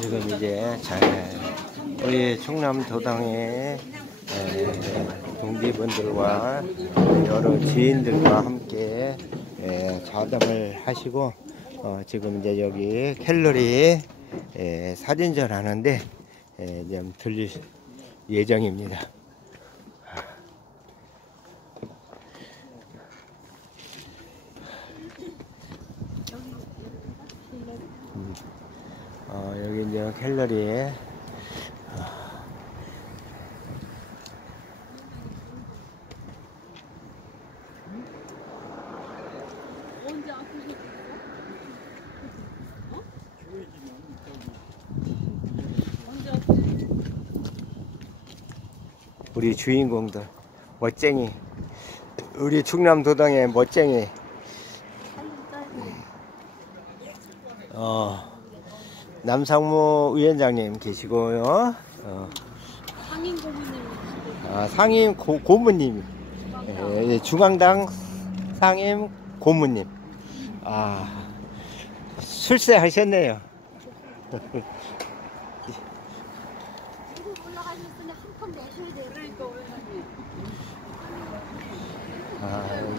지금 이제 우리 충남도당의 동기분들과 여러 지인들과 함께 좌담을 하시고 지금 이제 여기 갤러리 사진전 하는데 좀 들릴 예정입니다. 여기 이제 갤러리에 우리 주인공들 멋쟁이, 우리 충남도당의 멋쟁이 남상무 위원장님 계시고요. 상임 고문님. 상임 고문님. 중앙당 상임 고문님. 출세하셨네요.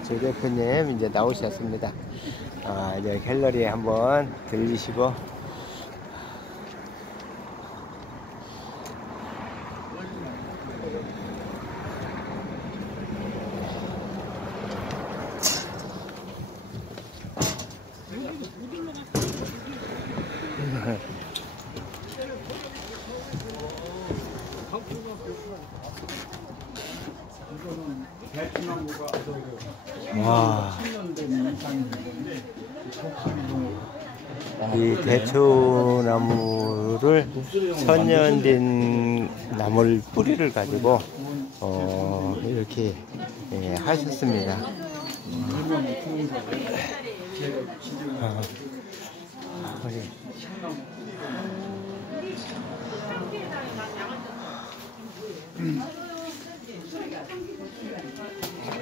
조 대표님 이제 나오셨습니다. 이제 갤러리에 한번 들리시고 이 대추나무를 천년된 나물 뿌리를 가지고 이렇게 하셨습니다.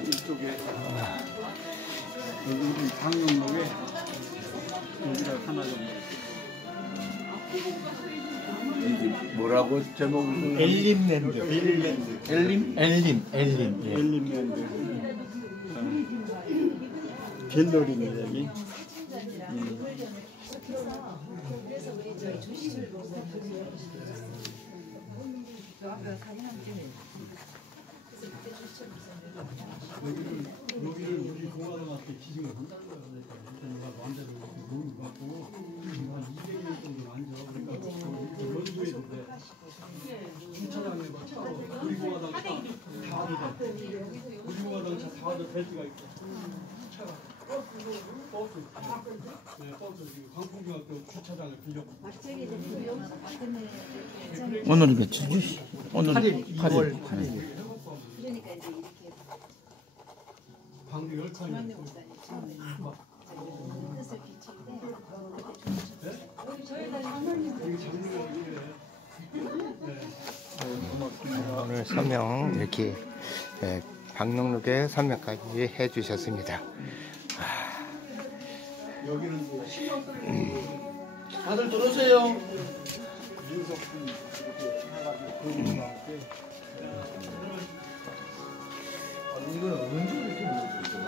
이쪽에 여기는 방명록에 여기가 하나 정도. 뭐라고 제목을? 엘림랜드. 엘림랜드. 갤러리입니다 여기. 여기를 우리 공화당한테 지지가 완전히 너무 갖고 한 200년 정도 앉아. 그러니까 연수에도 돼. 주차장에 막 차로 우리 공화당 차 다 와도 돼. 우리 공화당 차 다 와도 될 수가 있고. 차가 버스 지금 광풍중학교 주차장을 빌렸고. 오늘은 몇 주지? 오늘 8일. 그러니까 이제 이렇게 방도 10칸이 있고. 오늘 서명 이렇게 방명록에 서명까지 해주셨습니다. 다들 들어오세요. 이걸 언제 이렇게 먹었구나?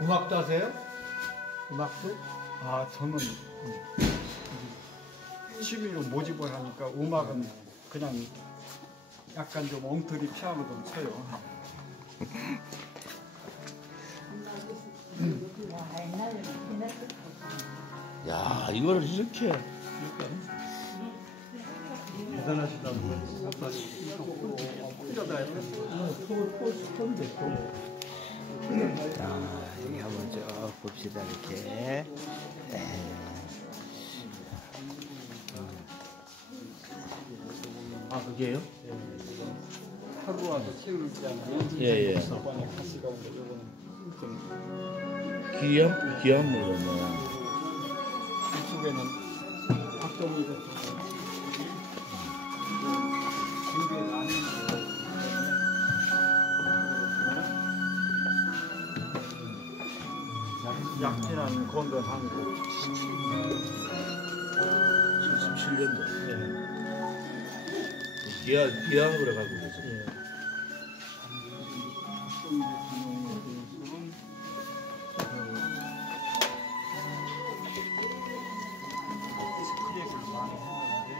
음악도 하세요? 음악도? 저는 취미로 모집을 하니까 음악은 그냥 약간 좀 엉터리 피아노 좀 쳐요. 야, 이걸 이렇게 대단하시다고. 여기 한번 쭉 봅시다. 이렇게 그게요? 하루 와서 키우는 게 아니라 예. 가시가 오는데 요거는 좀 귀한 물이네. 이쪽에는 박정희 대통령 준비가 안 했는데 약진한 건강 한국 77년도. 귀한 거를 갖고 계세요. 예. 박정희 대통령에 대해서는 스크랩을 많이 했는데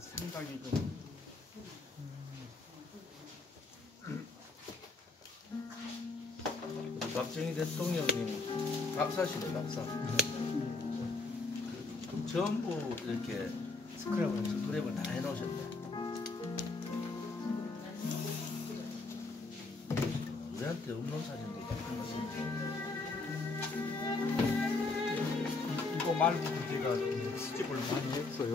상당히 좀 박정희 대통령님 박사시네, 박사. 전부 이렇게 스크랩을 다 해놓으셨네. 우리한테 없는 사진도 있고. 이거 말고도 제가 수집을 많이 했어요.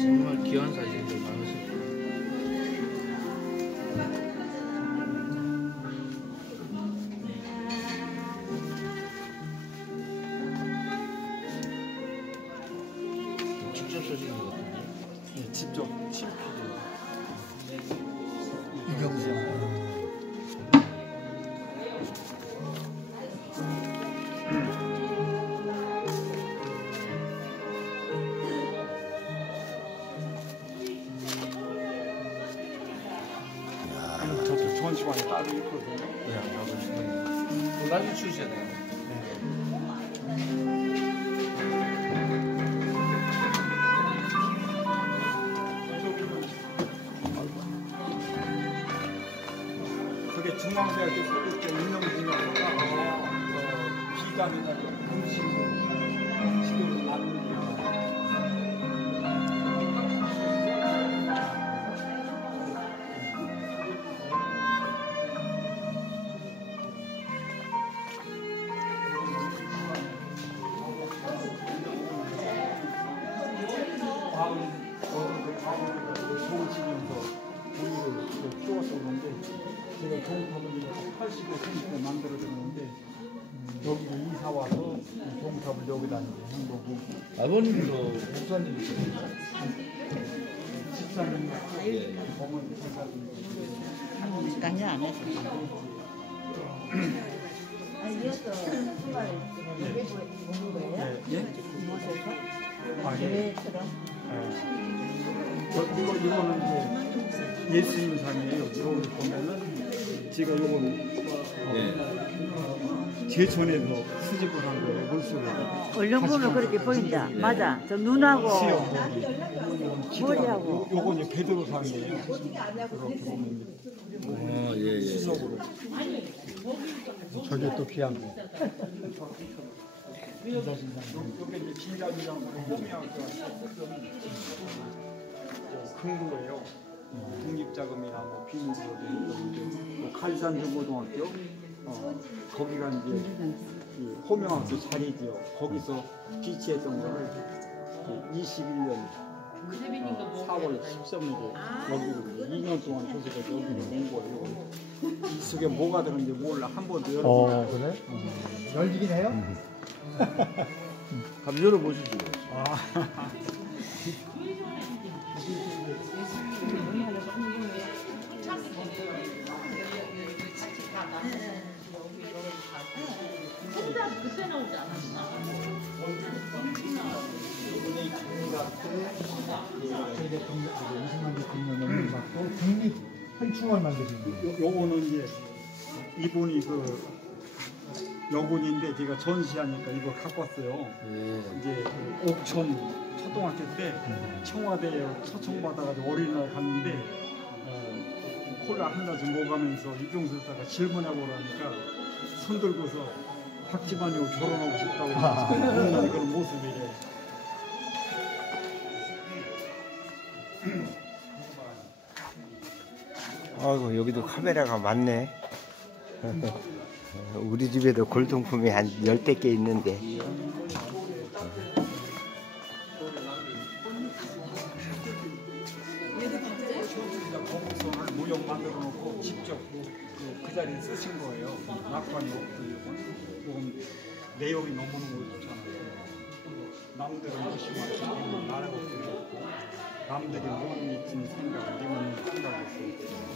정말 귀한 사진들 많으십니다. 직접 쓰신 것 같은데. 예, 직접 친필이에요. 저도 전시관에 따로 있거든요. 네, 알겠습니다. 나중에 주셔야 돼요. 그게 중앙대학교 소득 때 임명진이었다가 비감이나 금식으로 지금 나누는 좋으시면서 우리를 키웠었는데 제가 종탑을 85cm 만들어줬는데 여기를 이사 와서 종탑을 여기다 한 거고 아버님도 목사님이십니까? 집사님 예. 어머니 집사님 강의 안 했어. 아니, 이어서 정말 예배 보는 거예요? 예? 이곳에서? 아, 예. 예배처럼? 이거는 이제 예수님 상이에요. 여기 보면은 제가 이거는 제천에서 수집을 한 거예요. 물속에. 얼른 보면 그렇게 보인다. 맞아. 저 눈하고 머리하고. 요거 이제 베드로 상이에요. 이렇게 보면 예. 수석으로. 저게 또 귀한 거. 요게 이제 비감이라고 호미학교가 썼던 큰 거예요. 국립자금이나 뭐 비밀로도 있고 칼산중고등학교 거기가 이제 호명학교 자리지요. 거기서 비치했던 거를 21년 4월 13일에 여기로 2년 동안 조직해서 여기로 온 거예요. 이 속에 뭐가 들었는지 몰라. 한 번도 열어보고. 그래? 열리긴 해요? 한번 열어보시죠. 그때 나오지 않았나? 저희 대통령, 이승만 대통령을 맡고 국립 현충원 만드신 거예요. 요거는 이제 이분이 그 여군인데 제가 전시하니까 이걸 갖고 왔어요. 이제 그 옥천 초등학교 때 청와대에 초청받아가지고 어린이날 갔는데 콜라 한 잔씩 먹으면서 이종수 여사가 질문하고 그러니까 손 들고서 박지만이하고 결혼하고 싶다고 그런 모습이래. 아이고, 여기도 카메라가 많네. 우리 집에도 골동품이 한 10대 개 있는데. 거북선을 모형 만들어 놓고 직접 그 자리에 쓰신 거예요. 낙관이 조금 내용이 너무너무 좋잖아요. 남들은 무심하지 나라고 생각하고 남들이 못 미친 생각을 내면 생각했어.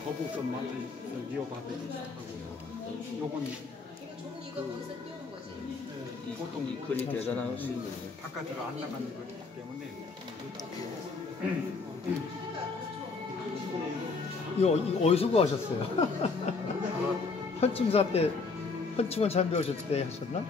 거북선 만들어서 이어받으기 시작하고요. 요건 보통 이 글이 대단한 수 있는 바깥으로 안 나가는 거기 때문에 이거 어디서 구하셨어요? 현충사 때, 현충원 참배하실 때 하셨나?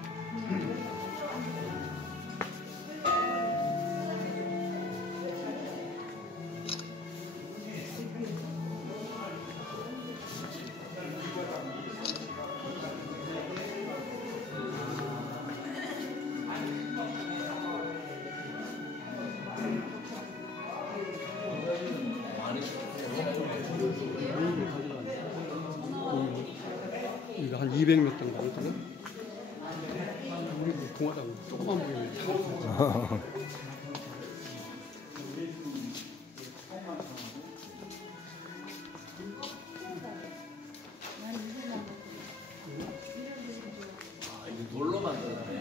이거 한 200몇 장 나오거든요. 우리 공화당 조그만 보이네. 이거 돌로 만들었네.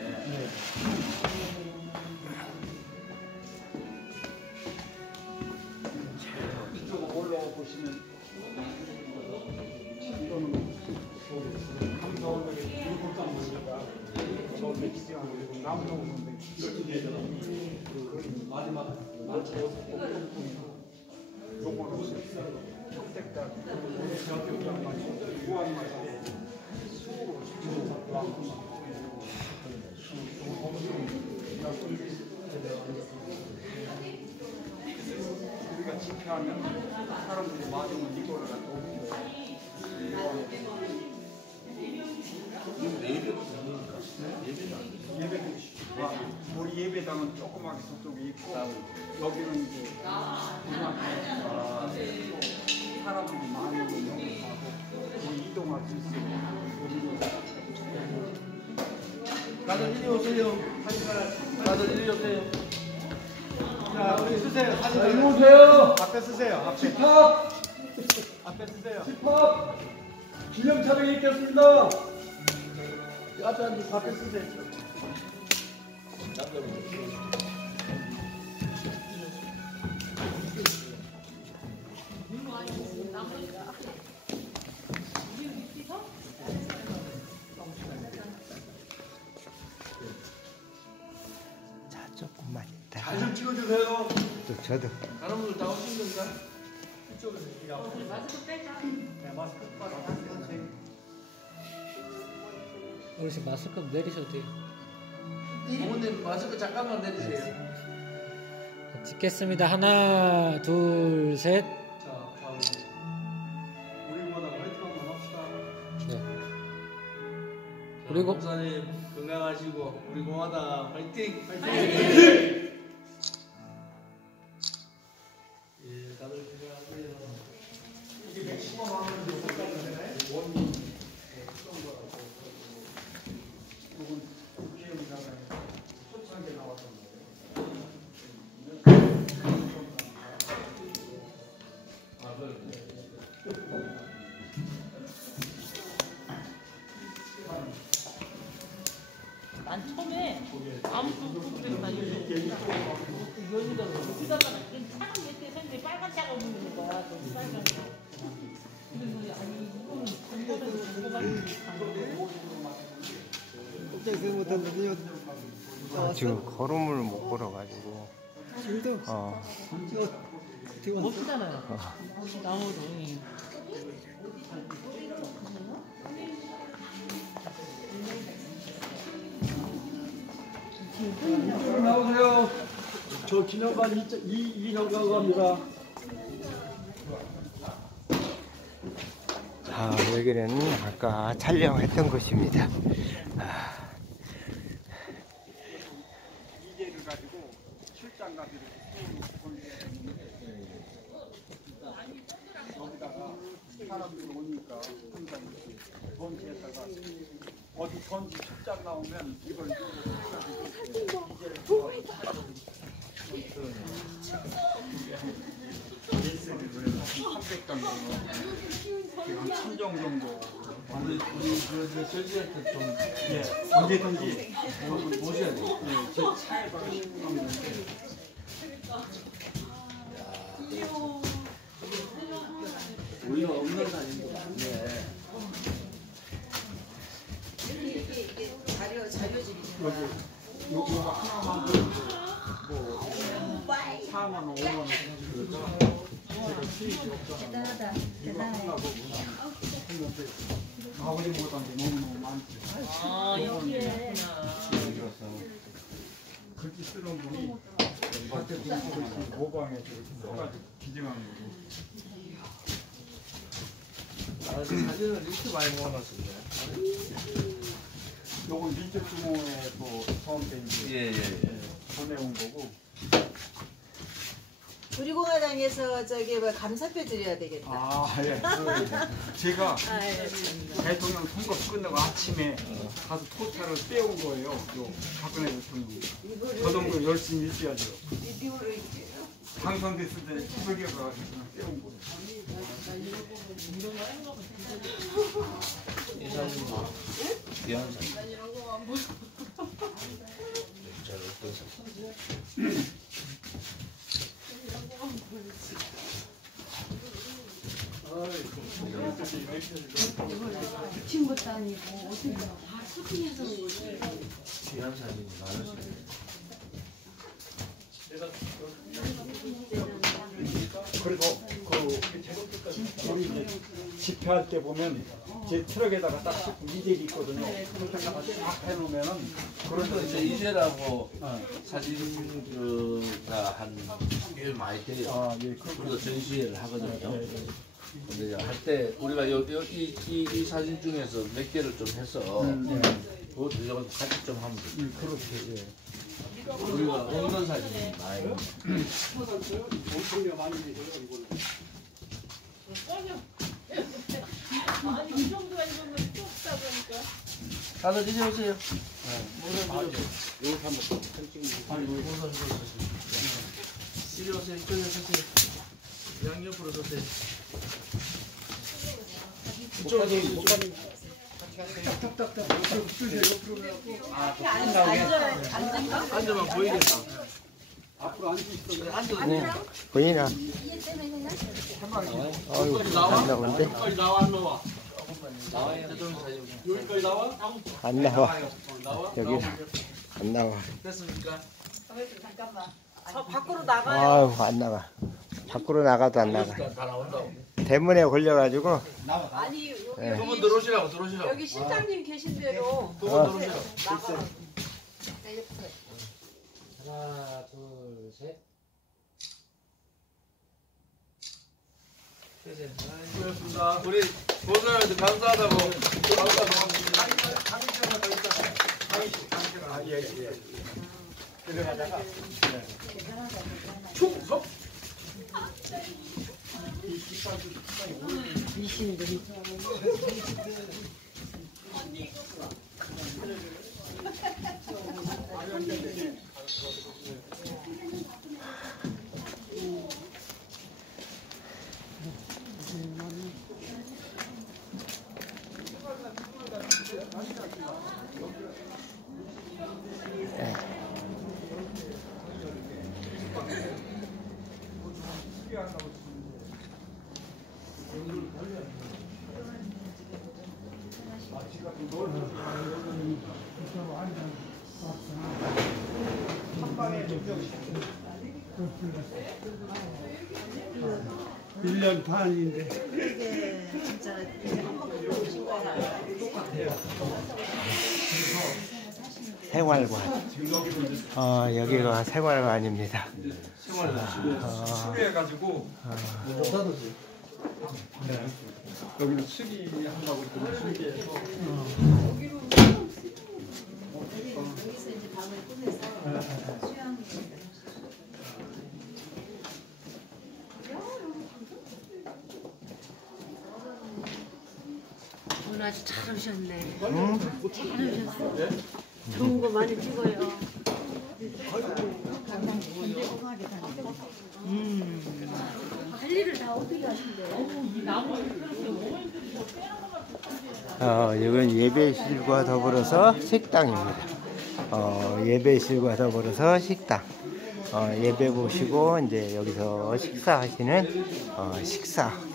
이쪽으로 올라와 보시면 이거는 감사원들의 일곱 장면이니까 저 백지장 그리고 남동 선배 마지막 요거는 평택다 무한마을에 우리가 집회하면 사람들이 맞으면 이거를 갖다 오는 거예요. 예배는 우리 예배당은 조그맣게 저쪽에 있고 여기는 이제 사람들이 많이 오면 가고 이동할 수 있어요. 다들 이리 오세요. 다들 이리 오세요. 자, 우리 쓰세요. 사진 이리 오세요. 앞에 쓰세요. 앞에. 집합! 앞에 쓰세요. 집합! 균형 차례 있겠습니다. 앞에 앉으세요. 앞에 쓰세요. 자, 조금만 있다. 잘 찍어주세요. 또 저도. 다른 분들 다 오신 건가? 어르신 마스크 내리셔도 돼요. 부모님 마스크 잠깐만 내리세요. 찍겠습니다. 하나, 둘, 셋. 자, 우리 모두 화이팅 한번 합시다. 네. 그리고 목사님 건강하시고 우리 공화당 화이팅! 화이팅! 예, 다들 건강하세요. 이게 110원 하면 여기까지 원인 수정 거라고. 이건 국회의원이다가 소창에 나왔던 거예요. 아, 그래. 난 처음에 아무것도 그래서 나 여기다 여기다가 차가 몇 개 생겼는데 빨간 차가 보이는 거야. 저기 빨간 차. 그래서 아니 이거는 중고에서 지금 걸음을 못 걸어가지고. 멋있잖아요. 나무도. 나오세요. 저 기념관 이정가고 합니다. 자, 여기는 아까 촬영했던 곳입니다. 이제를 가지고 출장 가지고 여기다가 사람들이 오니까 항상 이렇게 전지에다가 어디 전지 축장 나오면 이걸 레이스를 300장 정도, 한 1000정 정도. 우리 그 저지한테 좀 예, 언제든지 모셔야 돼. 예, 제 차에 가면 우리가 없는 사진도 많네. 요거 하나만 뭐 4만 원, 5만 원 그러죠. 제가 수익이 없잖아요. 이거 하려고 했는데 아버지 못한 게 너무너무 많지. 아, 여기에. 글씨 쓰는 분이 밭에 공부를 모방에 저렇게 써가지고 기증한 거고. 아, 사진을 이렇게 많이 모아놨었네. 요건 민족주모에 또 처음에 이제 보내온 거고. 우리 공화당에서 저기 뭐 감사표 드려야 되겠다. 아, 예. 제가 아, 예, 참. 대통령 선거 끝나고 아침에 가서 토차를 떼온 거예요. 요 박근혜 대통령. 저 정도 열심히 있어야죠. 당선됐을 때 새벽에 가서 그냥 떼온 거예요. 이 사진 봐. 귀한 사진. 잘 어떤 사진? 미친 것도 아니고 어떻게 다 쇼핑해서 귀한 사진이 많으시네. 그래서 우리 이제 집회할 때 보면 제 트럭에다가 딱 싣고 이젤이 있거든요. 그렇게다가 딱 해놓으면은 그래서 이제 이제라고 사진가 한꽤 많이 돼요. 아, 예, 그래서 전시회를 하거든요. 예. 근데 이제 할 때 우리가 이 사진 중에서 몇 개를 좀 해서 그것도 이거 같이 좀 하면 돼. 그렇게 예. 우리가 없는 사진이 많이. 아니, 이 정도가 이거는 또 없다고 하니까. 다들 이제 오세요. 이거 한번 찍는 거. 아니, 이리 오세요. 이쪽에 서세요. 양옆으로 서세요. 목사님. 앉으면 보이겠다. 앞으로 앉으시던데. 앉아도 보이나? 어이구, 나와? 안 나오는데? 여기까지 나와 안 나와? 나와야 돼. 여기까지 나와? 안 나와. 나와? 여기 안 나와. 됐습니까? 저 밖으로 나가요. 아유, 안 나와. 밖으로 나가도 안 나가. 다 나온다고. 대문에 걸려가지고. 아니 예. 두 분 들어오시라고. 여기 실장님 계신 대로 두 분 들어오시라고. 나가. 하나, 둘, 셋. 수고하셨습니다. 우리 보사님한테 감사하다고. 아, 예, 예. 들어가다가. 충성! 일 년 반인데. 이게 진짜 이제 한번 오신 거야. 생활관. 여기가 생활관입니다. 수리해가지고. 네. 여기는 수리한다고 그러더니 수리해서. 여기서 이제 밤을 꾸며서 수영. 아주 잘 오셨네. 잘 오셨어. 좋은 거 많이 찍어요. 할 일을 다 어떻게 하신대요? 이건 예배실과 더불어서 식당입니다. 예배실과 더불어서 식당. 예배 보시고 이제 여기서 식사하시는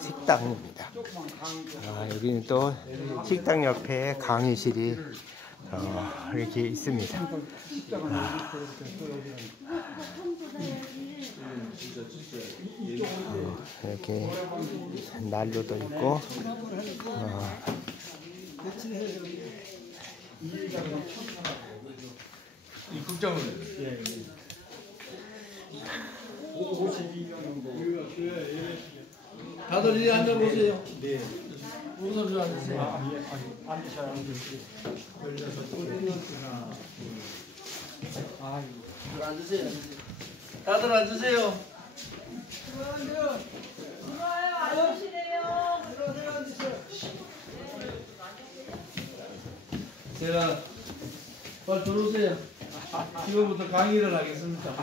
식당입니다. 여기는 또 식당 옆에 강의실이 이렇게 있습니다. 이렇게 난로도 있고 이 극장은 다들 이리 앉아보세요. 네. 우선 좀 앉으세요. 앉으셔야 다들 앉으세요. 다들 앉으세요. 제가 빨리 들어오세요. 지금부터 강의를 하겠습니다.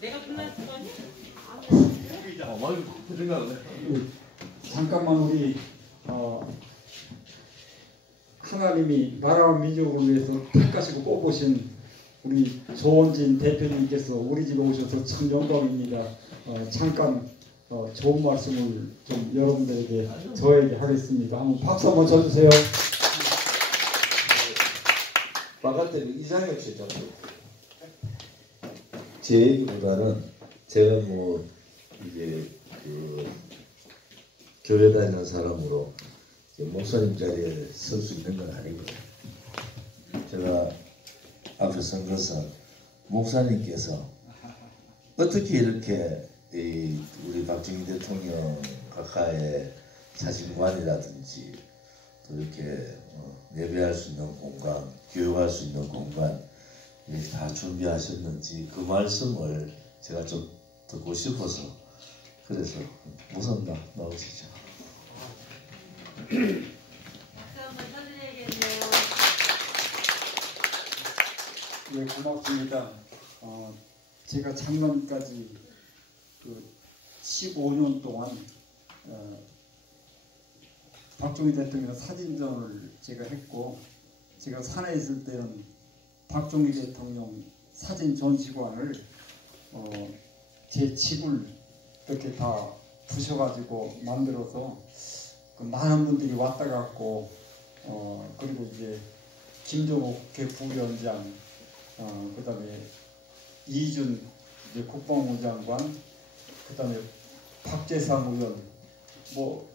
내가 끝났을 거니? 잠깐만 우리 하나님이 나라와 민족을 위해서 택하시고 뽑으신 우리 조원진 대표님께서 우리 집에 오셔서 참 영광입니다. 잠깐 좋은 말씀을 좀 여러분들에게 저에게 하겠습니다. 한번 박수 한번 쳐주세요. 바깥에 이상혁 씨 좀. 제 얘기보다는 제가 뭐 이제 그 교회 다니는 사람으로 목사님 자리에 설 수 있는 건 아니고요. 제가 앞에 선 것은 목사님께서 어떻게 이렇게 우리 박정희 대통령 각하의 사진관이라든지 또 이렇게 예배할 수 있는 공간, 교육할 수 있는 공간 이렇게 다 준비하셨는지 그 말씀을 제가 좀 듣고 싶어서 그래서 우선 나오시죠. 네, 고맙습니다. 제가 작년까지 그 15년 동안 박정희 대통령 사진전을 제가 했고, 제가 산에 있을 때는 박정희 대통령 사진 전시관을 제 집을 이렇게 다 부셔가지고 만들어서 그 많은 분들이 왔다 갔고, 그리고 이제 김정옥 국회 부위원장, 그 다음에 이준 국방부 장관, 그 다음에 박재상 의원, 뭐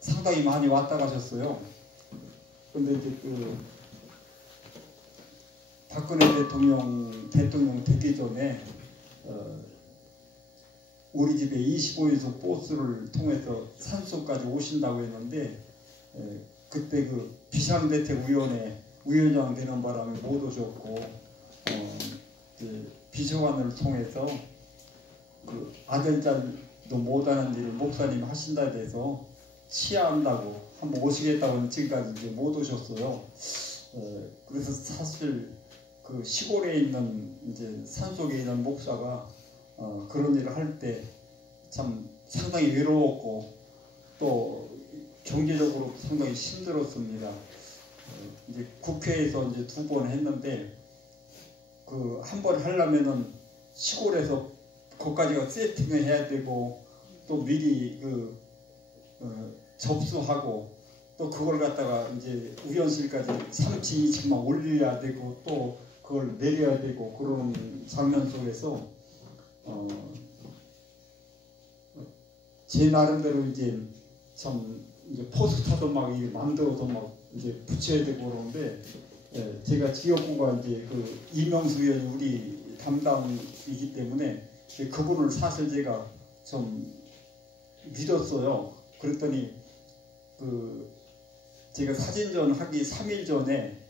상당히 많이 왔다 가셨어요. 근데 이제 그 박근혜 대통령 되기 전에 우리 집에 25에서 버스를 통해서 산소까지 오신다고 했는데 그때 그 비상대책위원회 위원장 되는 바람에 못 오셨고 비서관을 통해서 그 아들딸도 못하는 일을 목사님 하신다 해서 치하한다고 한번 오시겠다고 지금까지 이제 못 오셨어요. 그래서 사실 그 시골에 있는 이제 산속에 있는 목사가 그런 일을 할 때 참 상당히 외로웠고 또 경제적으로 상당히 힘들었습니다. 이제 국회에서 이제 2번 했는데 그 한 번 하려면은 시골에서 거기까지가 세팅을 해야 되고 또 미리 그 접수하고 또 그걸 갖다가 이제 의원실까지 3층 2층만 올려야 되고 또 그걸 내려야 되고 그런 장면 속에서 제 나름대로 이제 참 이제 포스터도 막 만들어서 막 이제 붙여야 되고 그러는데 제가 지역구가 이제 그 이명수 의원이 우리 담당이기 때문에 그분을 사실 제가 좀 믿었어요. 그랬더니 그 제가 사진전 하기 3일 전에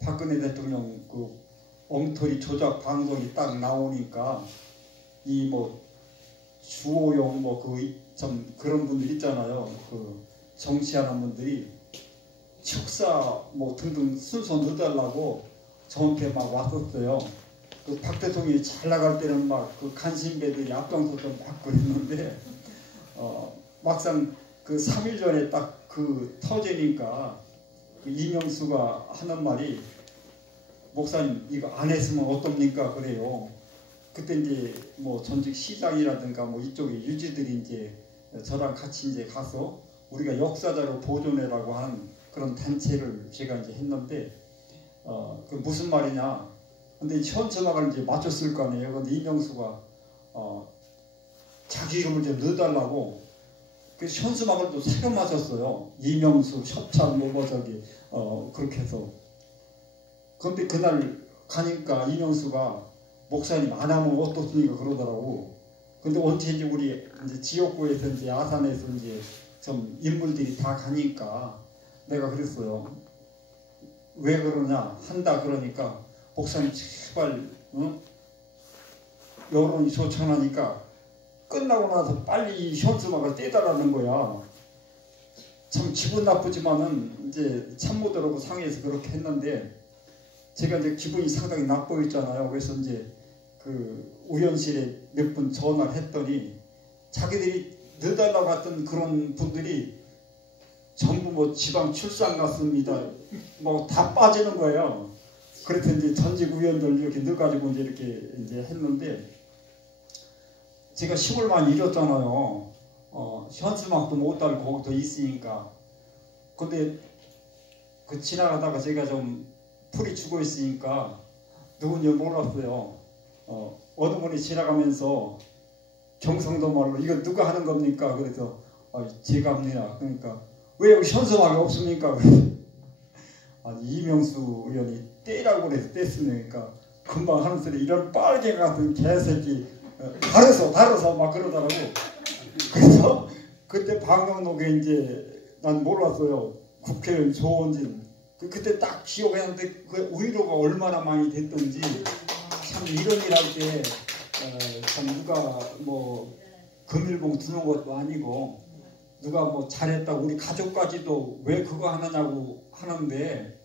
박근혜 대통령 그 엉터리 조작 방송이 딱 나오니까 이 뭐 주호영 뭐 그 참 그런 분들 있잖아요. 그 정치하는 분들이 축사 뭐 등등 순서 넣어달라고 저한테 막 왔었어요. 그 박 대통령이 잘 나갈 때는 막 그 간신배들이 앞장서서 막 그랬는데 막상 그 3일 전에 딱 그 터지니까 그 이명수가 하는 말이 목사님 이거 안 했으면 어떻습니까 그래요. 그때 이제 뭐 전직 시장이라든가 뭐 이쪽에 유지들이 이제 저랑 같이 이제 가서 우리가 역사자료 보존회라고 하는 그런 단체를 제가 이제 했는데 그 무슨 말이냐. 근데 현수막을 이제 맞췄을 거 아니에요. 근데 이명수가 자기 이름을 좀 넣어달라고 그래서 현수막을 또 새로 맞췄어요. 이명수 협찬 뭐 저기 그렇게 해서. 근데 그날 가니까 이명수가 목사님 안 하면 어떻습니까 그러더라고. 근데 언제 이제 우리 이제 지역구에서 이제 아산에서 이제 좀 인물들이 다 가니까 내가 그랬어요. 왜 그러냐 한다 그러니까 목사님 제발 여론이 좋잖아니까 끝나고 나서 빨리 현수막을 떼달라는 거야. 참 기분 나쁘지만은 이제 참모들하고 상의해서 그렇게 했는데 제가 이제 기분이 상당히 나빠했잖아요. 그래서 이제 그 의원실에 몇 분 전화를 했더니 자기들이 넣어달라고 했던 그런 분들이 전부 뭐 지방 출산 갔습니다. 뭐 다 빠지는 거예요. 그래서 이제 전직 의원들 이렇게 넣어가지고 이렇게 이제 했는데 제가 시골 많이 잃었잖아요. 현수막도 못 달고 거기 더 있으니까. 근데 그 지나가다가 제가 좀 풀이 죽어 있으니까 누군지 몰랐어요. 어느 분이 지나가면서 경상도 말로 이거 누가 하는 겁니까? 그래서 제가 합니다. 그러니까 왜 여기 현수막이 없습니까? 아니 이명수 의원이 떼라고 그래서 뗐으니까 금방 하는 소리 이런 빨개 같은 개새끼 다뤄서 막 그러더라고. 그래서 그때 방송국에 이제 난 몰랐어요. 국회의원 조원진 그때 딱 기억했는데 그 위로가 얼마나 많이 됐던지 참 이런 일 할 때 참 누가 뭐 금일봉 두는 것도 아니고 누가 뭐 잘했다고 우리 가족까지도 왜 그거 하느냐고 하는데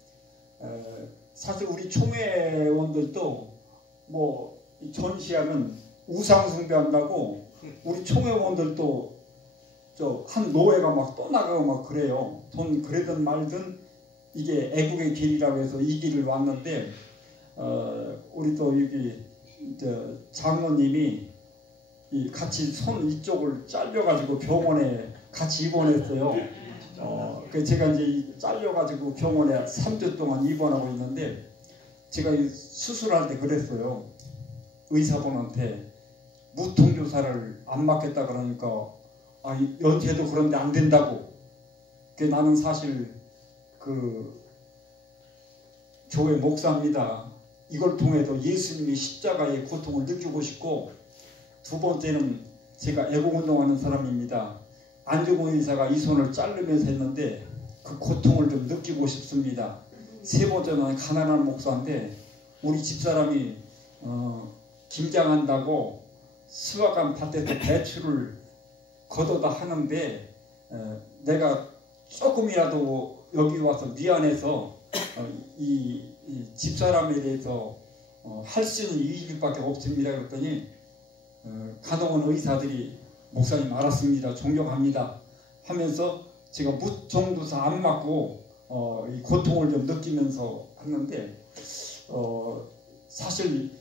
사실 우리 총회원들도 뭐 전시하면 우상숭배한다고 우리 총회원들도 저 한 노예가 막 떠나가고 막 그래요. 돈 그래든 말든 이게 애국의 길이라고 해서 이 길을 왔는데 우리 또 여기 장모님이 같이 손 이쪽을 잘려가지고 병원에 같이 입원했어요. 그 제가 이제 잘려가지고 병원에 3주 동안 입원하고 있는데 제가 수술할 때 그랬어요. 의사분한테 무통조사를 안 맞겠다 그러니까 연세도 그런데 안 된다고. 나는 사실 그 교회 목사입니다. 이걸 통해서 예수님의 십자가의 고통을 느끼고 싶고 두 번째는 제가 애국운동하는 사람입니다. 안중근 의사가 이 손을 자르면서 했는데 그 고통을 좀 느끼고 싶습니다. 세 번째는 가난한 목사인데 우리 집사람이 김장한다고 수확한 밭에서 배추를 걷어다 하는데 내가 조금이라도 여기 와서 미안해서 이 집사람에 대해서 할 수 있는 이 일밖에 없습니다. 그랬더니 간호원 의사들이 목사님 알았습니다. 존경합니다. 하면서 제가 무통조사 안 맞고 이 고통을 좀 느끼면서 했는데 사실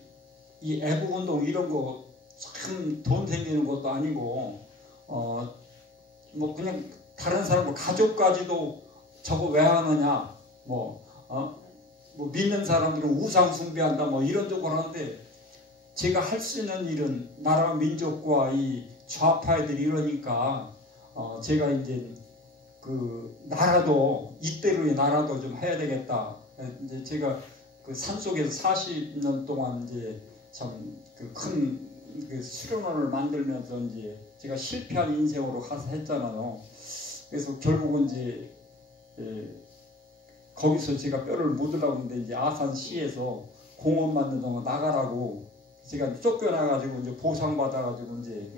이 애국운동 이런 거 참 돈 생기는 것도 아니고 뭐 그냥 다른 사람 가족까지도 저거 왜 하느냐 뭐 믿는 사람들은 우상 숭배한다 뭐 이런 쪽으로 하는데 제가 할 수 있는 일은 나라 민족과 이 좌파애들이 이러니까 제가 이제 그 나라도 이때로의 나라도 좀 해야 되겠다. 이제 제가 그 산속에서 40년 동안 이제 참 그 큰 그 수련원을 만들면서 이제 제가 실패한 인생으로 가서 했잖아요. 그래서 결국은 이제 거기서 제가 뼈를 묻으려고 하는데 이제 아산시에서 공원 만든다고 나가라고 제가 쫓겨나가지고 이제 보상받아가지고 이제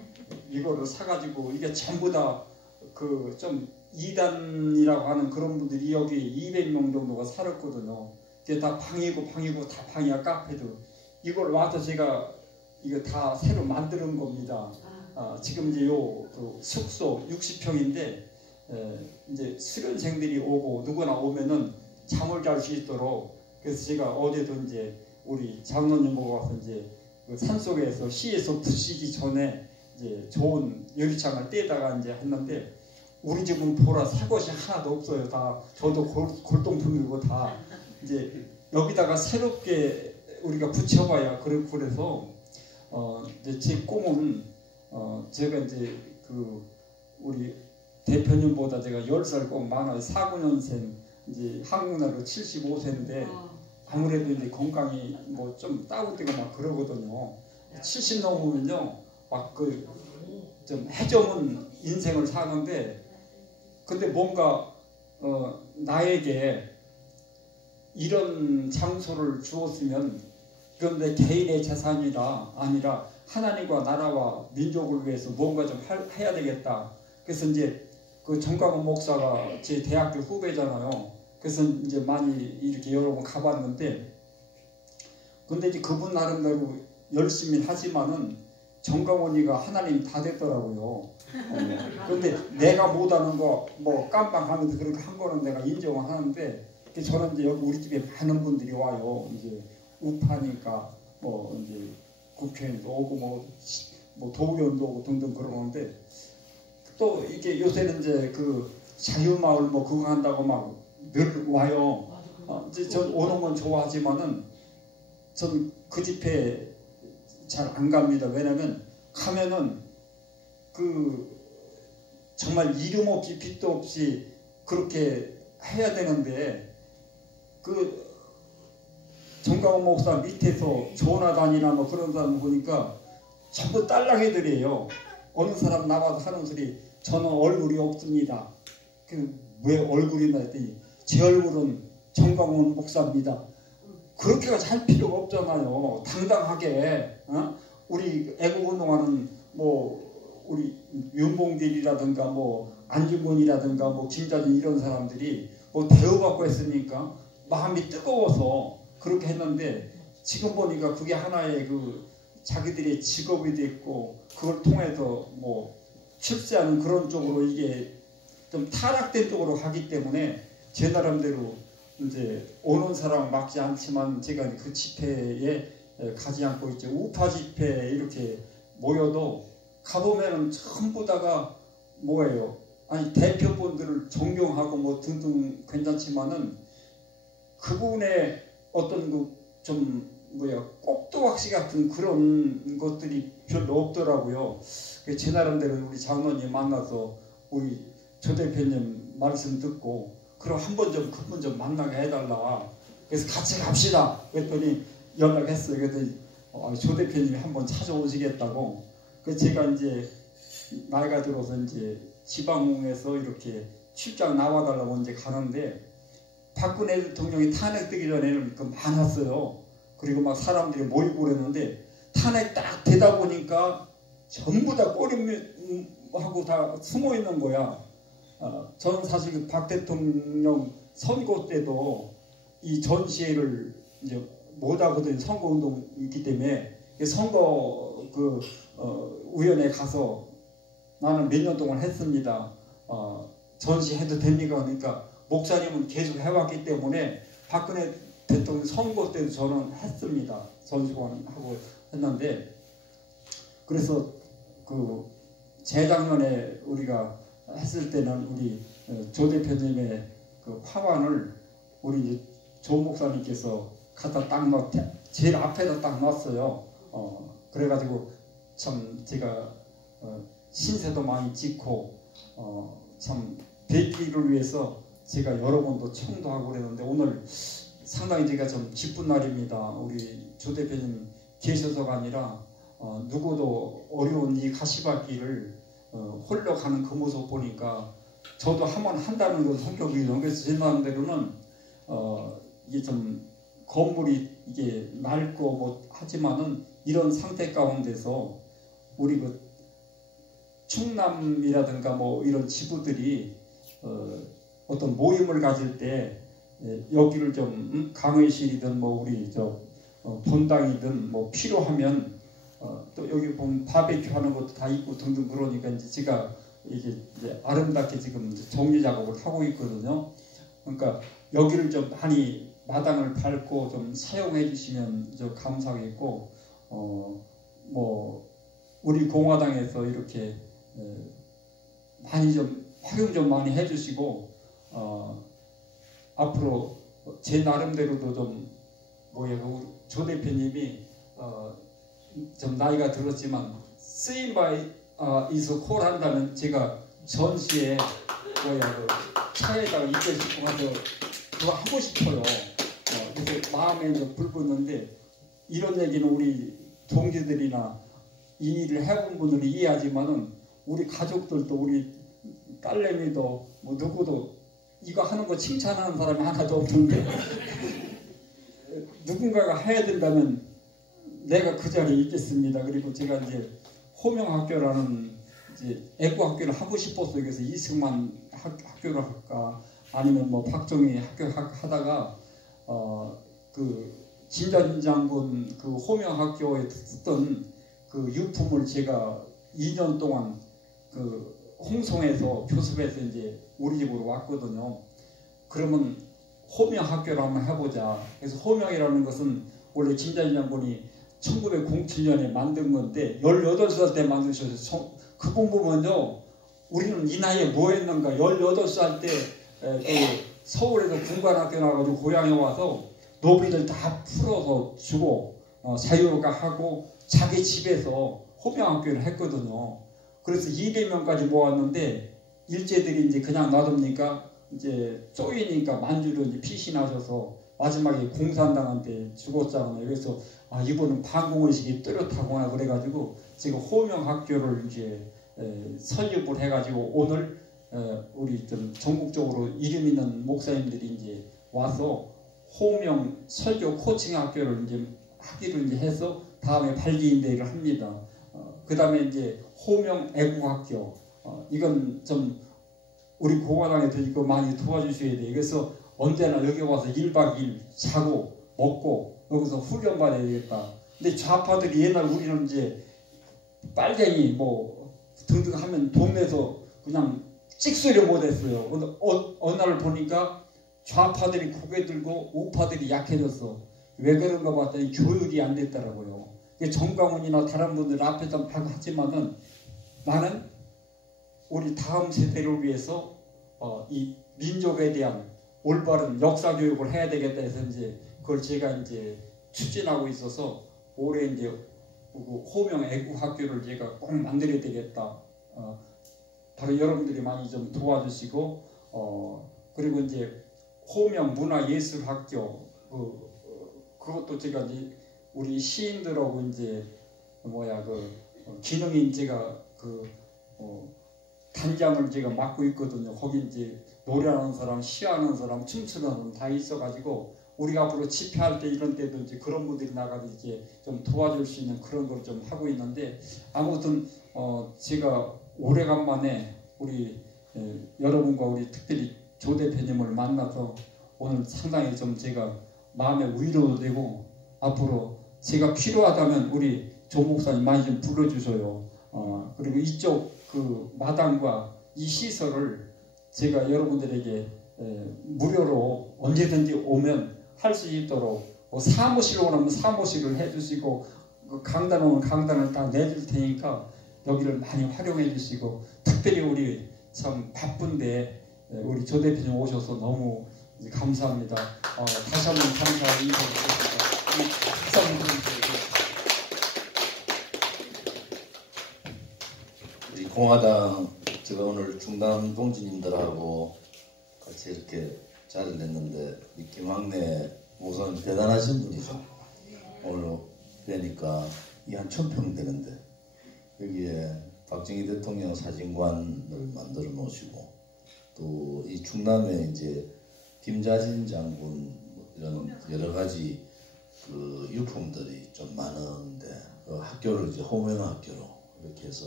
이거를 사가지고 이게 전부 다 그 좀 이단이라고 하는 그런 분들이 여기 200명 정도가 살았거든요. 이게 다 방이고 다 방이야. 카페도 이걸 와서 제가 이거 다 새로 만드는 겁니다. 지금 이제 그 숙소 60평인데 이제 수련생들이 오고 누구나 오면은 잠을 잘 수 있도록 그래서 제가 어제도 이제 우리 장로님 보고 와서 이제 그 산속에서 시에서 부시기 전에 이제 좋은 유리창을 떼다가 이제 했는데 우리 집은 보라 새 것이 하나도 없어요. 다 저도 골동품이고 다 이제 여기다가 새롭게 우리가 붙여봐야 그래서 이제 제 꿈은 제가 이제 그 우리 대표님보다 제가 10살 꼭 많아요. 49년생 이제 한국 나이로 75세인데 아무래도 이제 건강이 뭐 좀 다운되고 막 그러거든요. 70 넘으면요 막 그 좀 해저문 인생을 사는데 근데 뭔가 나에게 이런 장소를 주었으면 그건 내 개인의 재산이라 아니라 하나님과 나라와 민족을 위해서 뭔가 좀 해야 되겠다. 그래서 이제 그 정광훈 목사가 제 대학교 후배잖아요. 그래서 이제 많이 이렇게 여러 번 가봤는데 근데 이제 그분 나름대로 열심히 하지만은 정광훈이가 하나님 다 됐더라고요. 근데 내가 못하는 거 뭐 깜빡하면서 그렇게 한 거는 내가 인정을 하는데 저는 이제 여기 우리 집에 많은 분들이 와요. 이제 우파니까 뭐 이제 국회의원도 오고 뭐 도의원도 오고 등등 그러는데 또 이게 요새는 이제 그 자유마을 뭐 그거 한다고 막 늘 와요. 이제 전 오는 건 좋아하지만은 전 그 집회 잘 안 갑니다. 왜냐면 가면은 그 정말 이름 없이 빛도 없이 그렇게 해야 되는데 그 정광훈 목사 밑에서 조나단이나 뭐 그런 사람 보니까 전부 딸랑이들이에요. 어느 사람 나와서 하는 소리 저는 얼굴이 없습니다. 그 왜 얼굴이 나 했더니 제 얼굴은 정광훈 목사입니다. 그렇게가 할 필요가 없잖아요. 당당하게 우리 애국운동하는 뭐 우리 윤봉길이라든가 뭐 안중근이라든가 뭐 김자진 이런 사람들이 뭐 대우받고 했으니까 마음이 뜨거워서 그렇게 했는데 지금 보니까 그게 하나의 그 자기들의 직업이 됐고 그걸 통해서 뭐 출세하는 그런 쪽으로 이게 좀 타락된 쪽으로 가기 때문에 제 나름대로 이제 오는 사람 막지 않지만 제가 그 집회에 가지 않고 있죠. 우파 집회 이렇게 모여도 가보면은 전부 다가 뭐예요? 아니 대표분들을 존경하고 뭐 등등 괜찮지만은 그분의 어떤 그 좀 뭐야 꼭두각시 같은 그런 것들이 별로 없더라고요. 제 나름대로 우리 장로님 만나서 우리 조 대표님 말씀 듣고 그럼 한번 좀 그분 좀 만나게 해달라. 그래서 같이 갑시다. 그랬더니 연락했어요. 그랬더니 조 대표님이 한번 찾아오시겠다고. 그래서 제가 이제 나이가 들어서 이제 지방에서 이렇게 출장 나와달라고 이제 가는데 박근혜 대통령이 탄핵되기 전에는 그 많았어요. 그리고 막 사람들이 모이고 그랬는데 탄핵 딱 되다 보니까 전부 다 꼬리하고 다 숨어 있는 거야. 저는 사실 박 대통령 선거 때도 이 전시회를 이제 못 하거든요. 선거운동 있기 때문에 선거 그 위원회 가서 나는 몇 년 동안 했습니다. 전시해도 됩니까? 그러니까 목사님은 계속 해왔기 때문에 박근혜 대통령 선거 때도 저는 했습니다. 전시관하고 했는데 그래서 그 재작년에 우리가 했을 때는 우리 조 대표님의 그 화환을 우리 조 목사님께서 갖다 딱 제일 앞에다 딱 놨어요. 그래가지고 참 제가 신세도 많이 짓고 참 뵙기를 위해서 제가 여러 번도 청도하고 그랬는데 오늘 상당히 제가 좀 기쁜 날입니다. 우리 조 대표님 계셔서가 아니라 누구도 어려운 이 가시밭길을 홀로 가는 그 모습 보니까 저도 한번 한다는 건 성격이 그래서 제 마음대로는 이게 좀 건물이 이게 낡고 뭐 하지만은 이런 상태 가운데서 우리 그 충남이라든가 뭐 이런 지부들이 어떤 모임을 가질 때 여기를 좀 강의실이든 뭐 우리 저 본당이든 뭐 필요하면 또 여기 보면 바베큐 하는 것도 다 있고 등등 그러니까 이제 제가 이게 이제 아름답게 지금 이제 정리 작업을 하고 있거든요. 그러니까 여기를 좀 많이 마당을 밟고 좀 사용해 주시면 저 감사하겠고 뭐 우리 공화당에서 이렇게 많이 좀 활용 좀 많이 해주시고 앞으로 제 나름대로도 좀 뭐야 우리 조 대표님이 좀 나이가 들었지만 쓰임 바이 이서 콜 한다면 제가 전시에 뭐야 그 차에다가 입고 싶고 가서 그거 하고 싶어요. 그래서 마음에 이제 불붙는데 이런 얘기는 우리 동지들이나 이 일을 해본 분들이 이해하지만은 우리 가족들도 우리 딸내미도 뭐 누구도 이거 하는 거 칭찬하는 사람이 하나도 없는데 누군가가 해야 된다면 내가 그 자리에 있겠습니다. 그리고 제가 이제 호명학교라는 이제 애국학교를 하고 싶었어요. 그래서 이승만 학교를 할까 아니면 뭐 박정희 학교 하다가 그 진전 장군 그 호명학교에 쓰던 그 유품을 제가 2년 동안 그 홍성에서 교습해서 이제 우리 집으로 왔거든요. 그러면 호명학교를 한번 해보자. 그래서 호명이라는 것은 원래 진전 장군이 1907년에 만든 건데 18살 때 만드셔서 그분 보면요. 우리는 이 나이에 뭐 했는가 18살 때 서울에서 군관학교 나가지고 고향에 와서 노비들 다 풀어서 주고 자유학하고 자기 집에서 호명학교를 했거든요. 그래서 200명까지 모았는데 일제들이 이제 그냥 놔둡니까? 이제 쪼이니까 만주로 이제 피신하셔서 마지막에 공산당한테 죽었잖아요. 그래서 이번은 반공의식이 뚜렷하구나 그래가지고 지금 호명학교를 이제 설립을 해가지고 오늘 우리 좀 전국적으로 이름 있는 목사님들이 이제 와서 호명 설교 코칭 학교를 이제 하기로 이제 해서 다음에 발기인대회를 합니다. 그 다음에 이제 호명 애국학교 이건 좀 우리 공화당에도 이거 많이 도와주셔야 돼요. 그래서 언제나 여기 와서 1박 2일 자고 먹고 여기서 훈련 받아야 되겠다. 근데 좌파들이 옛날 우리는 이제 빨갱이 뭐 등등 하면 동네에서 그냥 찍소리 못했어요. 근데 어느 날 보니까 좌파들이 고개 들고 우파들이 약해졌어. 왜 그런가 봤더니 교육이 안 됐더라고요. 정광훈이나 다른 분들 앞에서 하지만은 나는 우리 다음 세대를 위해서 이 민족에 대한 올바른 역사 교육을 해야 되겠다 해서 이제 그걸 제가 이제 추진하고 있어서 올해 이제 호명 애국학교를 제가 꼭 만들어야 되겠다. 바로 여러분들이 많이 좀 도와주시고 그리고 이제 호명 문화예술학교 그것도 제가 이제 우리 시인들하고 이제 기능인 제가 단장을 제가 맡고 있거든요. 거기 이제 노래하는 사람, 시하는 사람, 춤추는 사람 다 있어가지고 우리가 앞으로 집회할 때 이런 때도 이제 그런 분들이 나가서 이제 좀 도와줄 수 있는 그런 걸 좀 하고 있는데 아무튼 제가 오래간만에 우리 여러분과 우리 특별히 조 대표님을 만나서 오늘 상당히 좀 제가 마음의 위로도 되고 앞으로 제가 필요하다면 우리 조 목사님 많이 좀 불러주셔요. 그리고 이쪽 그 마당과 이 시설을 제가 여러분들에게 무료로 언제든지 오면 할 수 있도록 사무실 오면 사무실을 해주시고 강단 오면 강단을 다 내줄 테니까 여기를 많이 활용해 주시고 특별히 우리 참 바쁜데 우리 조 대표님 오셔서 너무 감사합니다. 다시 한번 감사의 인사드리겠습니다. 우리 공화당 제가 오늘 중남 동지님들하고 같이 이렇게 자리를 냈는데 이 김학래 목사님 대단하신 분이죠. 오늘 뵈니까 이 한 1000평 되는데 여기에 박정희 대통령 사진관을 만들어 놓으시고 또 이 충남에 이제 김자진 장군 이런 여러 가지 그 유품들이 좀 많은데 그 학교를 이제 호명학교로 이렇게 해서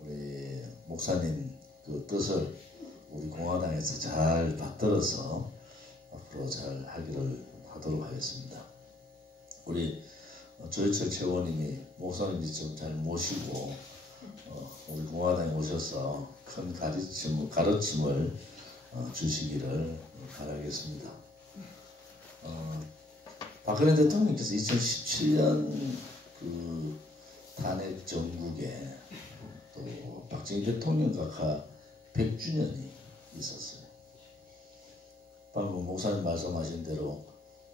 우리 목사님 그 뜻을 우리 공화당에서 잘 받들어서 앞으로 잘 하도록 하겠습니다. 우리 조희철 최고님이 목사님이 좀 잘 모시고 우리 공화당에 오셔서 큰 가르침을 주시기를 바라겠습니다. 박근혜 대통령께서 2017년 그 탄핵 정국에 또 박정희 대통령 각하 100주년이 있었어요. 방금 목사님 말씀하신 대로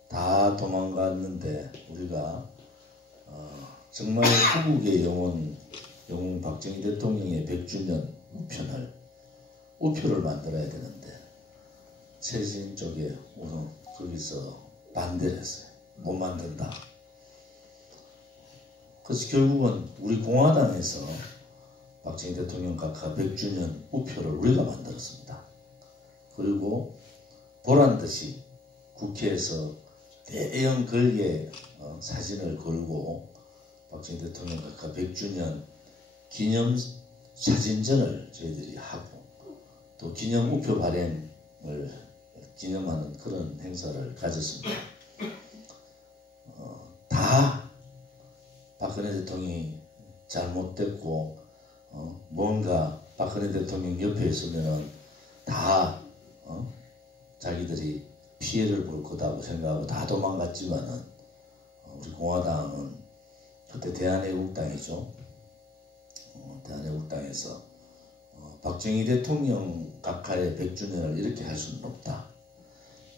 다 도망갔는데 우리가 정말 후국의 영웅 박정희 대통령의 100주년 우표를 만들어야 되는데 최신 쪽에 우선 거기서 반대를 했어요. 못 만든다. 그래서 결국은 우리 공화당에서 박정희 대통령 각하 100주년 우표를 우리가 만들었습니다. 그리고 보란듯이 국회에서 대형 걸개 사진을 걸고 박정희 대통령 각하 100주년 기념 사진전을 저희들이 하고 또 기념 우표 발행을 기념하는 그런 행사를 가졌습니다. 다 박근혜 대통령이 잘못됐고 뭔가 박근혜 대통령 옆에 있으면 다 자기들이 피해를 볼 거다고 생각하고 다 도망갔지만은 우리 공화당은 그때 대한애국당이죠. 대한애국당에서 박정희 대통령 각하의 100주년을 이렇게 할 수는 없다.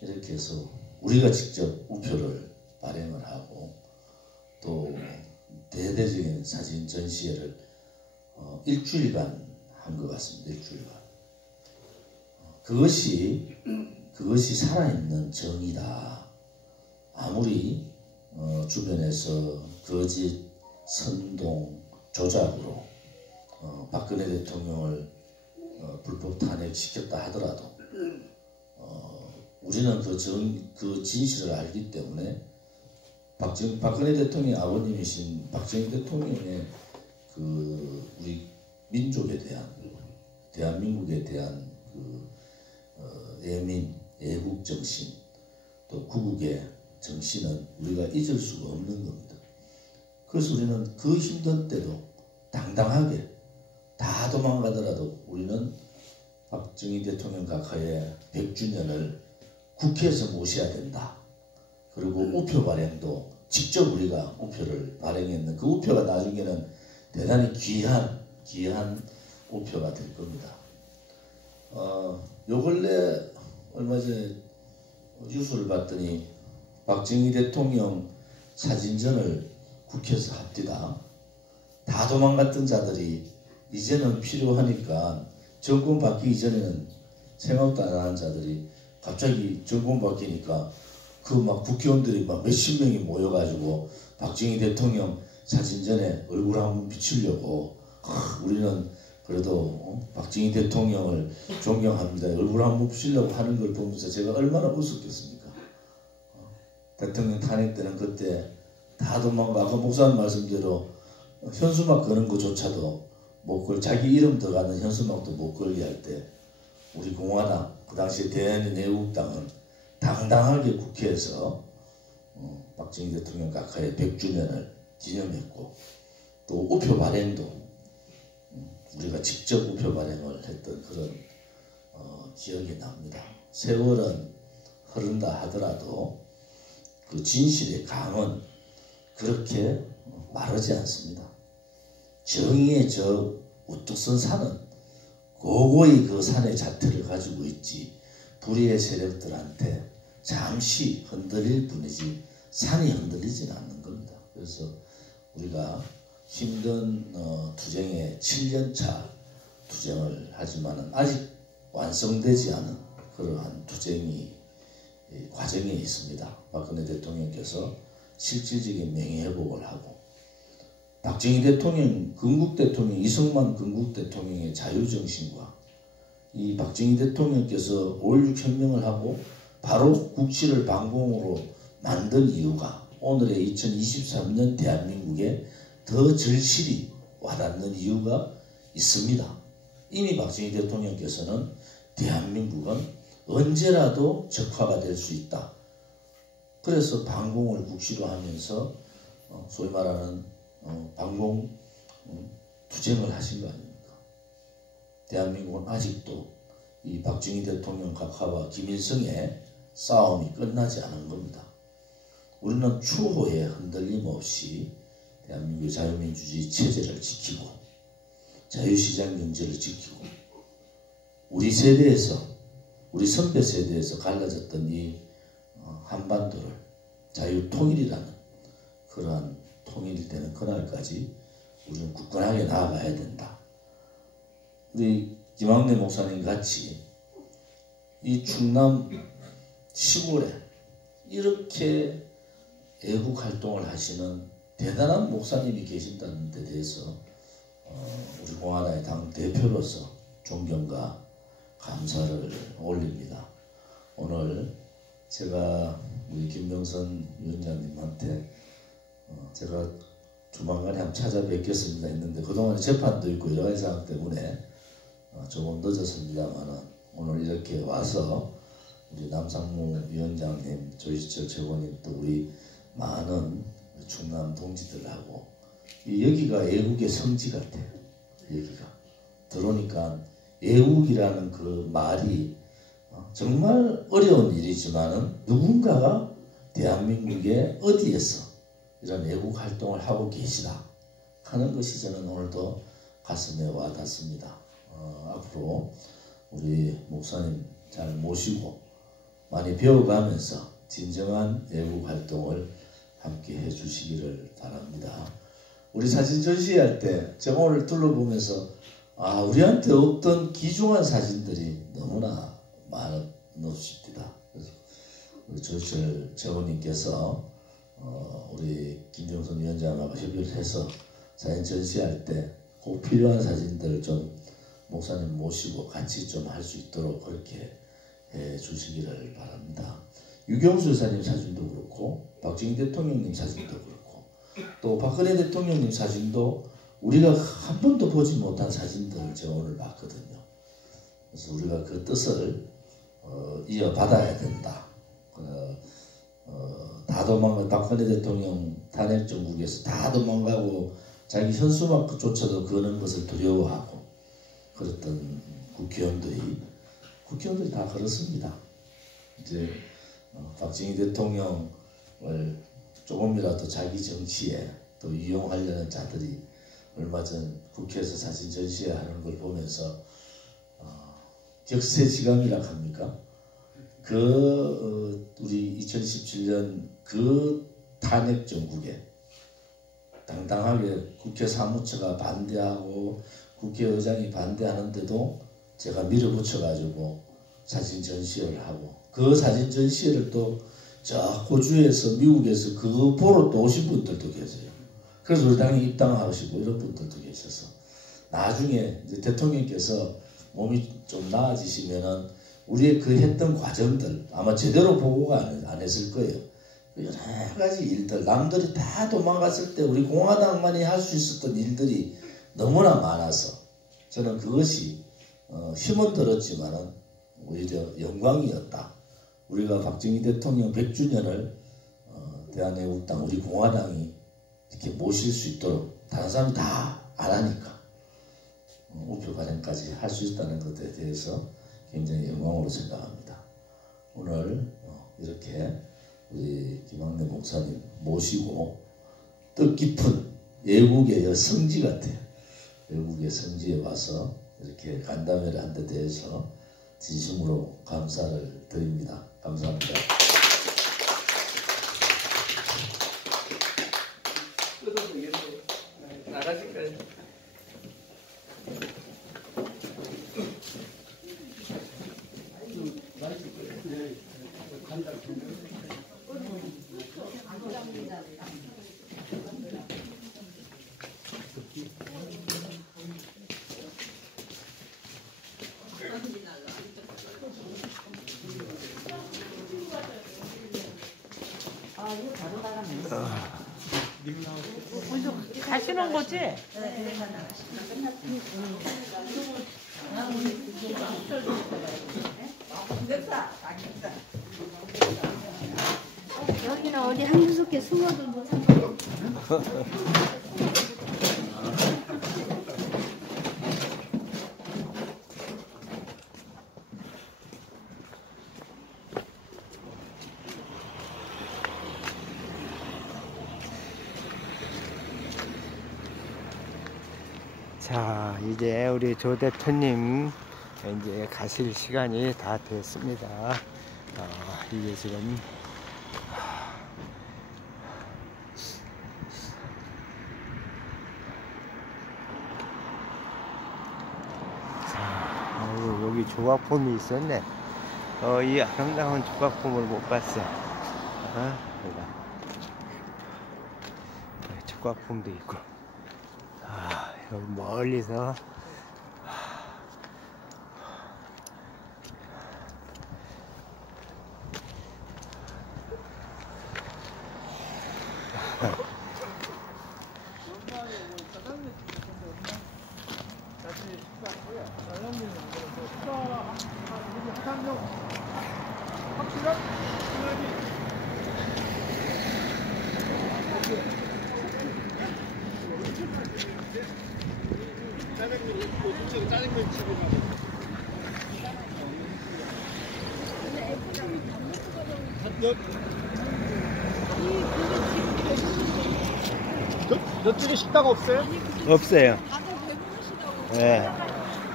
이렇게 해서 우리가 직접 우표를 발행을 하고 또 대대적인 사진 전시회를 일주일간 한 것 같습니다. 일주일간. 그것이 살아있는 정의다. 아무리 주변에서 거짓, 선동, 조작으로 박근혜 대통령을 불법 탄핵시켰다 하더라도 우리는 그 진실을 알기 때문에 박근혜 대통령의 아버님이신 박정희 대통령의 그 우리 민족에 대한 대한민국에 대한 그 애국 정신 또 구국의 정신은 우리가 잊을 수가 없는 겁니다. 그래서 우리는 그 힘든 때도 당당하게 다 도망가더라도 우리는 박정희 대통령 각하의 100주년을 국회에서 모셔야 된다. 그리고 우표 발행도 직접 우리가 우표를 발행했는 그 우표가 나중에는 대단히 귀한 우표가 될 겁니다. 요 근래 얼마 전에 뉴스를 봤더니 박정희 대통령 사진전을 국회에서 합디다. 다 도망갔던 자들이 이제는 필요하니까 정권 바뀌기 전에는 생각도 안 하는 자들이 갑자기 정권 바뀌니까 그 막 국회의원들이 막 몇십 명이 모여가지고 박정희 대통령 사진전에 얼굴 한번 비추려고 우리는 그래도 박정희 대통령을 존경합니다. 얼굴 한번 비추려고 하는 걸 보면서 제가 얼마나 웃었겠습니까? 대통령 탄핵 때는 그때 다 도망가 아까 목사님 말씀대로 현수막 거는 것조차도 못 걸 자기 이름 들어가는 현수막도 못 걸게 할 때 우리 공화당 그 당시에 대한애국당은 당당하게 국회에서 박정희 대통령 각하의 100주년을 기념했고 또 우표 발행도 우리가 직접 우표 발행을 했던 그런 기억이 납니다. 세월은 흐른다 하더라도 그 진실의 강은 그렇게 마르지 않습니다. 정의의 저 우뚝 선 산은 고고히 그 산의 자태를 가지고 있지 불의의 세력들한테 잠시 흔들릴 뿐이지 산이 흔들리지는 않는 겁니다. 그래서 우리가 힘든 투쟁의 7년차 투쟁을 하지만은 아직 완성되지 않은 그러한 투쟁이 과정에 있습니다. 박근혜 대통령께서 실질적인 명예회복을 하고 박정희 대통령, 건국 대통령, 이승만 건국 대통령의 자유정신과 이 박정희 대통령께서 5.16 혁명을 하고 바로 국시를 방공으로 만든 이유가 오늘의 2023년 대한민국에 더 절실히 와닿는 이유가 있습니다. 이미 박정희 대통령께서는 대한민국은 언제라도 적화가 될 수 있다. 그래서 방공을 국시로 하면서 소위 말하는 방공 투쟁을 하신 거 아닙니까? 대한민국은 아직도 이 박정희 대통령 각하와 김일성의 싸움이 끝나지 않은 겁니다. 우리는 추호에 흔들림 없이 대한민국의 자유민주주의 체제를 지키고 자유시장 경제를 지키고 우리 세대에서 우리 선배 세대에서 갈라졌던 이 한반도를 자유통일이라는 그러한 통일이 되는 그날까지 우리는 굳건하게 나아가야 된다. 우리 김학래 목사님 같이 이 충남 시골에 이렇게 애국 활동을 하시는 대단한 목사님이 계신다는 데 대해서 우리 공화당의 당 대표로서 존경과 감사를 올립니다. 오늘 제가 우리 김병선 위원장님한테 제가 조만간에 한번 찾아뵙겠습니다 했는데 그동안에 재판도 있고 여러 가지 상황 때문에 조금 늦었습니다만 오늘 이렇게 와서 우리 남상무 위원장님, 조희철 최고님 또 우리 많은 충남 동지들하고 여기가 애국의 성지 같아요. 여기가 들어오니까 애국이라는 그 말이 정말 어려운 일이지만은 누군가가 대한민국의 어디에서 이런 애국 활동을 하고 계시다 하는 것이 저는 오늘도 가슴에 와 닿습니다. 앞으로 우리 목사님 잘 모시고 많이 배워가면서 진정한 애국 활동을 함께 해주시기를 바랍니다. 우리 사진 전시할 때 제가 오늘 둘러보면서 우리한테 없던 귀중한 사진들이 너무나 많습니다. 그래서 우리 조희철 최고님께서 우리 김병선 위원장하고 협의를 해서 사진 전시할 때 꼭 필요한 사진들을 좀 목사님 모시고 같이 좀 할 수 있도록 그렇게 해 주시기를 바랍니다. 유경수 여사님 사진도 그렇고 박정희 대통령님 사진도 그렇고 또 박근혜 대통령님 사진도 우리가 한 번도 보지 못한 사진들을 제가 오늘 봤거든요. 그래서 우리가 그 뜻을 이어받아야 된다. 다 도망가 박근혜 대통령 탄핵 정국에서 다 도망가고 자기 현수막조차도 거는 것을 두려워하고 그랬던 국회의원들이 다 그렇습니다. 이제 박정희 대통령을 조금이라도 자기 정치에 또 이용하려는 자들이 얼마 전 국회에서 사진 전시하는 걸 보면서 격세지감이라 합니까? 우리 2017년 그 탄핵 정국에 당당하게 국회 사무처가 반대하고 국회의장이 반대하는데도 제가 밀어붙여가지고 사진 전시회를 하고 그 사진 전시회를 또 저 호주에서 미국에서 그거 보러 또 오신 분들도 계세요. 그래서 우리 당에 입당하시고 이런 분들도 계셔서 나중에 이제 대통령께서 몸이 좀 나아지시면은 우리의 그 했던 과정들 아마 제대로 보고가 안 했을 거예요. 여러 가지 일들 남들이 다 도망갔을 때 우리 공화당만이 할 수 있었던 일들이 너무나 많아서 저는 그것이 힘은 들었지만은 오히려 영광이었다. 우리가 박정희 대통령 100주년을 대한애국당 우리 공화당이 이렇게 모실 수 있도록 다른 사람이 다 안 하니까 우표 과정까지 할 수 있다는 것에 대해서 굉장히 영광으로 생각합니다. 오늘 이렇게 우리 김학래 목사님 모시고 뜻깊은 애국의 성지 같아요. 애국의 성지에 와서 이렇게 간담회를 한 데 대해서 진심으로 감사를 드립니다. 감사합니다. 나가실까요? 먼저 가시는 거지? 여기는 어디 한구석에 숨어들고 상관없어. 자, 이제 우리 조 대표님 이제 가실 시간이 다 됐습니다. 이게 지금 자, 여기 조각품이 있었네. 이 아름다운 조각품을 못 봤어. 조각품도 있고. 여기 멀리서 저쪽에 식당 없어요? 없어요. 네.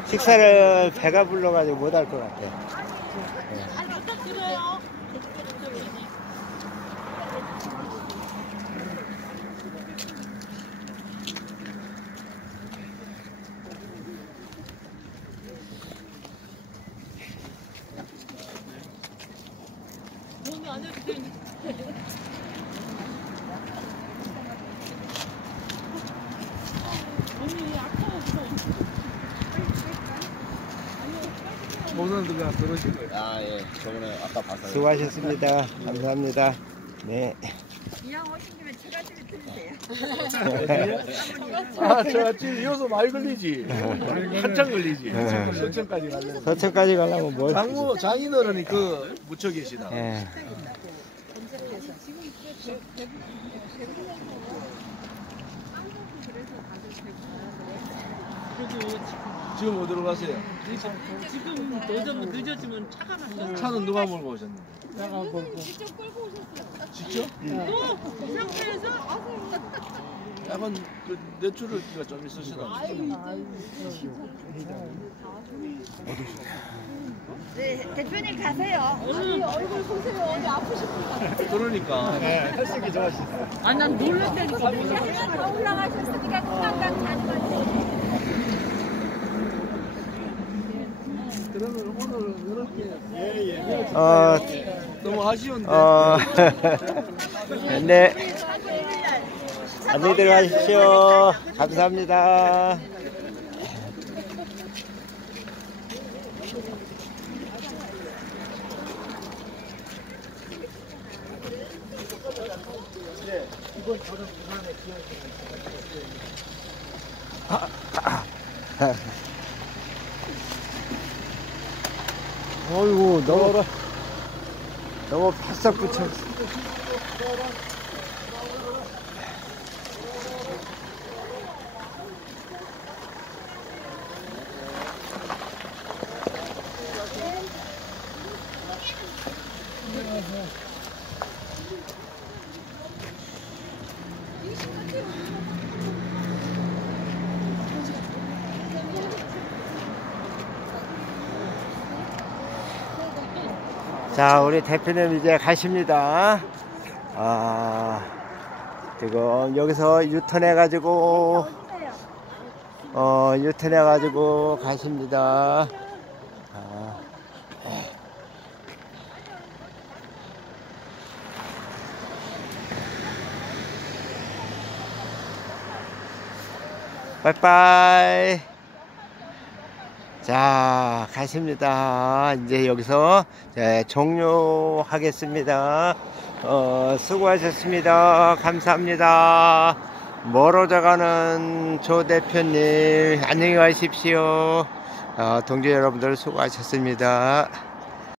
식사를 배가 불러가지고 못 할 것 같아요. 모선도 그냥 들으신 거예요? 아, 예. 저번에 아까 봤어요. 수고하셨습니다. 감사합니다. 네. 이왕 오신 김에 처갓집에 들으세요. 아, 제가 지금 이어서 많이 걸리지. 한참 걸리지. 서천까지 가려면. 서천까지 가려면 뭐? 장인어른이 그 묻혀 계시다. 예. 지금 어디로 가세요? 지금 늦어지면 차가 나죠. 차는 누가 몰고 오셨는데? 내가 몰고. 직접 끌고 오셨어요. 직접? 그 상태에서 약간 그 뇌출혈기가 좀 있으시다. 네, 대표님 가세요. 얼굴 보세요. 어디 아프신 분 같아요. 그러니까. 혈색이 좋아하시네. 아니 난 놀랐다니까. 하나 더 올라가셨으니까 금방 가는 거지. 그러면 오늘 이렇게 너무 아쉬운데. 네. 안녕히 들어가십시오. 감사합니다. 어이구, 너무 바싹 붙여. 자, 우리 대표님 이제 가십니다. 지금 여기서 유턴해가지고, 유턴해가지고 가십니다. 빠이빠이. 자, 가십니다. 이제 여기서 종료하겠습니다. 수고하셨습니다. 감사합니다. 멀어져 가는 조 대표님, 안녕히 가십시오. 동지 여러분들 수고하셨습니다.